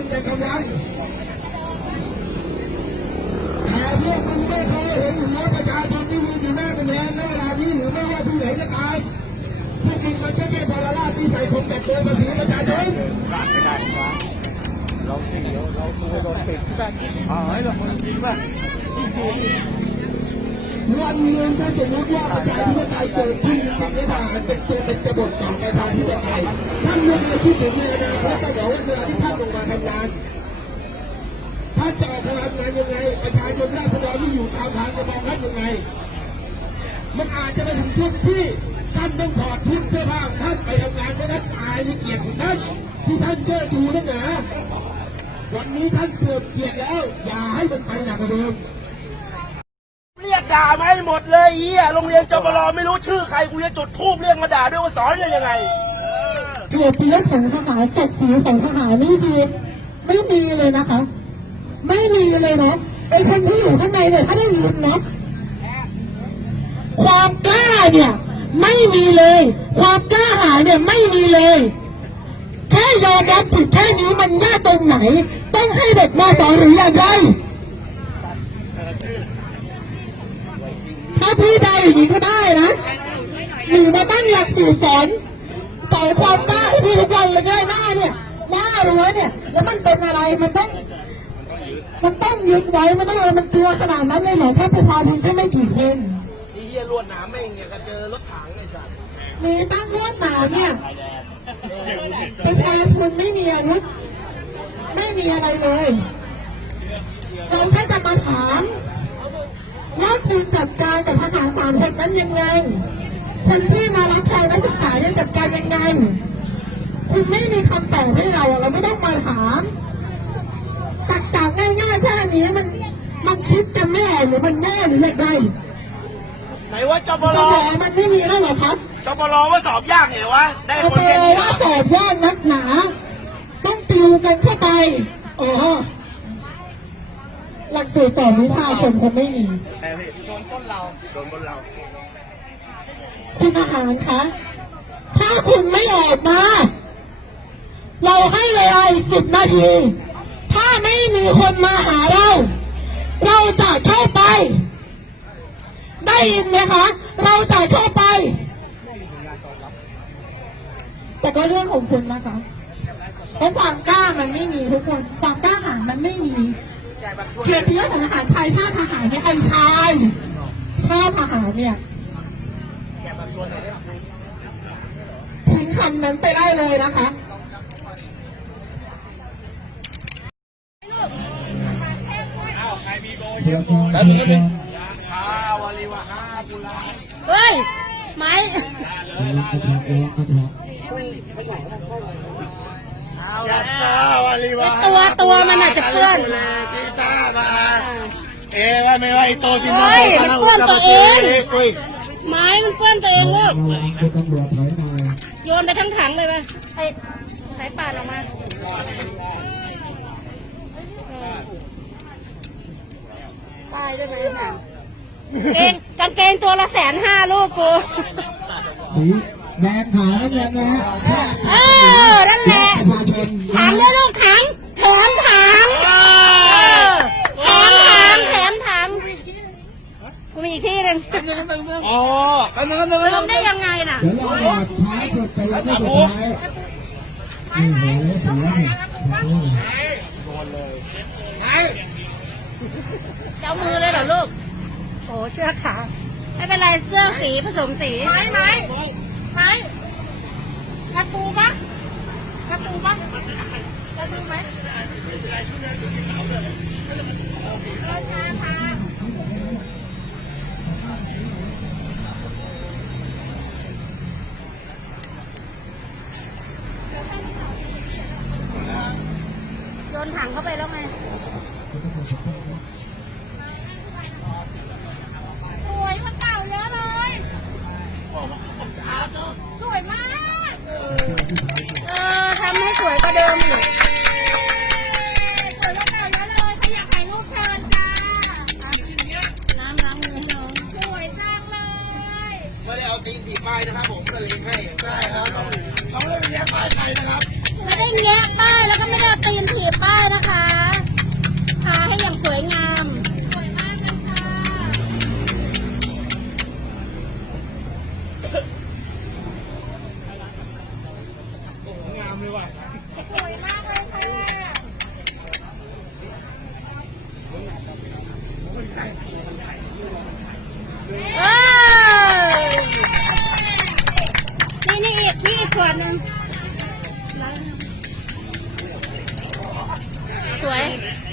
เป็นแต่กำลังแต่พวกคุณไม่เคยเห็นหัวประชาชนที่ยืนอยู่หน้ากำแพงในเวลานี้หรือไม่ว่าที่ไหนก็ตามพวกคุณมันก็แค่ทรราชที่ใส่ผมแต่ตัวภาษีประชาชนไม่ได้เราเสียวเราตัวโดนติดแบบหายแล้วมันจริงป่ะ วันหนึ่งถ้าสมมติว่าประชาธิปไตยเกิดขึ้นจริงๆไม่ได้เป็นตัวเป็นกบฏต่อประชาธิปไตยท่านไม่เคยคิดถึงในอนาคตก็บอกว่าเวลาที่ท่านลงมาทำงานท่านจะออกพลังงานยังไง ประชาชนราษฎรที่อยู่ตามทางจะมองท่านยังไง มันอาจจะไปถึงช่วงที่ท่านต้องถอดชุดเสื้อผ้าท่านไปทำงานเพราะท่านอายในเกียรติของท่านที่ท่านเชิดชูนักหนาวันนี้ท่านเสื่อมเกียรติแล้ว อย่าให้มันไปหนักกว่าเดิม ด่ามาให้หมดเลยเฮียโรงเรียนจบรไม่รู้ชื่อใครกูจะจุดทูบเรียกมาด่าด้วยว่าสอนได้ยังไงเกียรติยศของทหารศักดิ์ศรีของทหารนี่คือไม่มีเลยนะคะ ไม่มีเลยเนาะไอ้คนที่อยู่ข้างในเนี่ยถ้าได้ยินเนาะความกล้าเนี่ย ไม่มีเลย ความกล้าหาญเนี่ยไม่มีเลยแค่ยอมรับผิดแค่นี้มันยากตรงไหน ต้องให้เด็กมสองหรืออย่างไรถ้าพี่ได้ อย่างนี้ก็ได้นะหนีมาตั้งหลักสี่สอนสอนความกล้าให้พี่ทุกวันเลยง่ายหน้าเนี่ยหน้ารั้วเนี่ย แล้วมันเป็นอะไรมันต้อง มันต้องยึดไว้มันต้องอะไรมันตัวขนาดนั้นเลยเหรอถ้าประชาชนแค่ไม่กี่คนไอ้เฮียลวดหนามแม่งเนี่ยก็เจอรถถังไอ้สัสมีตั้งลวดหนามเนี่ยประชาชนไม่มีอาวุธไม่มีอะไรเลยเราแค่จะมาถาม ว่าคุณจัดการกับทหารสามคนนั้นยังไงคนที่มารับใช้นักศึกษายังจัดการยังไง คุณไม่มีคำตอบให้เราเราไม่ต้องมาถามตักจากง่ายๆแค่นี้มันมันคิดกันไม่ออกหรือมันแน่หรืออย่างไรไหนว่าจบสรมองมันไม่มีแล้วเหรอครับจบรว่าสอบยากไงวะได้เอาคนไปแค่เลยนี้ว่าสอบยากนักหนาต้องติวกันเข้าไปอ๋อหลักสูตรสอนวิชาผมคงไม่มี นบนเราคุณทหารคะถ้าคุณไม่ออกมา เราให้เวลาอีกสิบนาที ถ้าไม่มีคนมาหาเรา เราจะเข้าไป ได้ยินไหมคะ เราจะเข้าไป แต่ก็เรื่องของคุณนะคะเพราะความกล้ามันไม่มีทุกคน ความกล้าหาญมันไม่มีเกียรติยศของทหารชายชาติทหารเนี่ยไอ้ชาย ชาติทหารเนี่ยทิ้งคำนั้นไปได้เลยนะคะอ้าววลีวะห้ากุลาเฮ้ย ไม้ยัดจ้าวาลีวะตัวตัวมันอาจจะเปื้อน ที่ซ่ามา เอ๊ะไม่ว่าไอ้โตกินเฮ้ยมันเปื้อนตัวเองคุยไม้มันเปื้อนตัวเองลูกคุณตำรวจถอยมาโยนไปทั้งถังเลยป่ะไอ้สายป่านออกมาตายได้ไหมเนี่ยเกงกางเกงตัวละแสนห้าลูกกู สีแดงขาวน้ำเงินนะฮะชาติเออ นั่นแหละ ประชาชนถังเลยลูกถังแถมถังเออแถมถังแถมถังกูมีอี กที่หนึ่งอ๋อแป๊บนึงแป๊บนึงลงได้ยังไงน่ะ เดี๋ยวรอหลอดท้ายสุดแต่ยังไม่สุดท้ายโอ้โหหัวเนี่ยโอ้โหเจ้ามือเลยเหรอลูก โอ้เชือกขาไม่เป็นไรเสื้อสีผสมสี ไม้ไม้ไม้กระปูปะกระปูปะกระปูไหม โยนถังเข้าไปแล้วไง ตีนถีบป้ายนะครับผมก็เลยให้เขาเล่นเลี้ยงปลาไทยนะครับ ส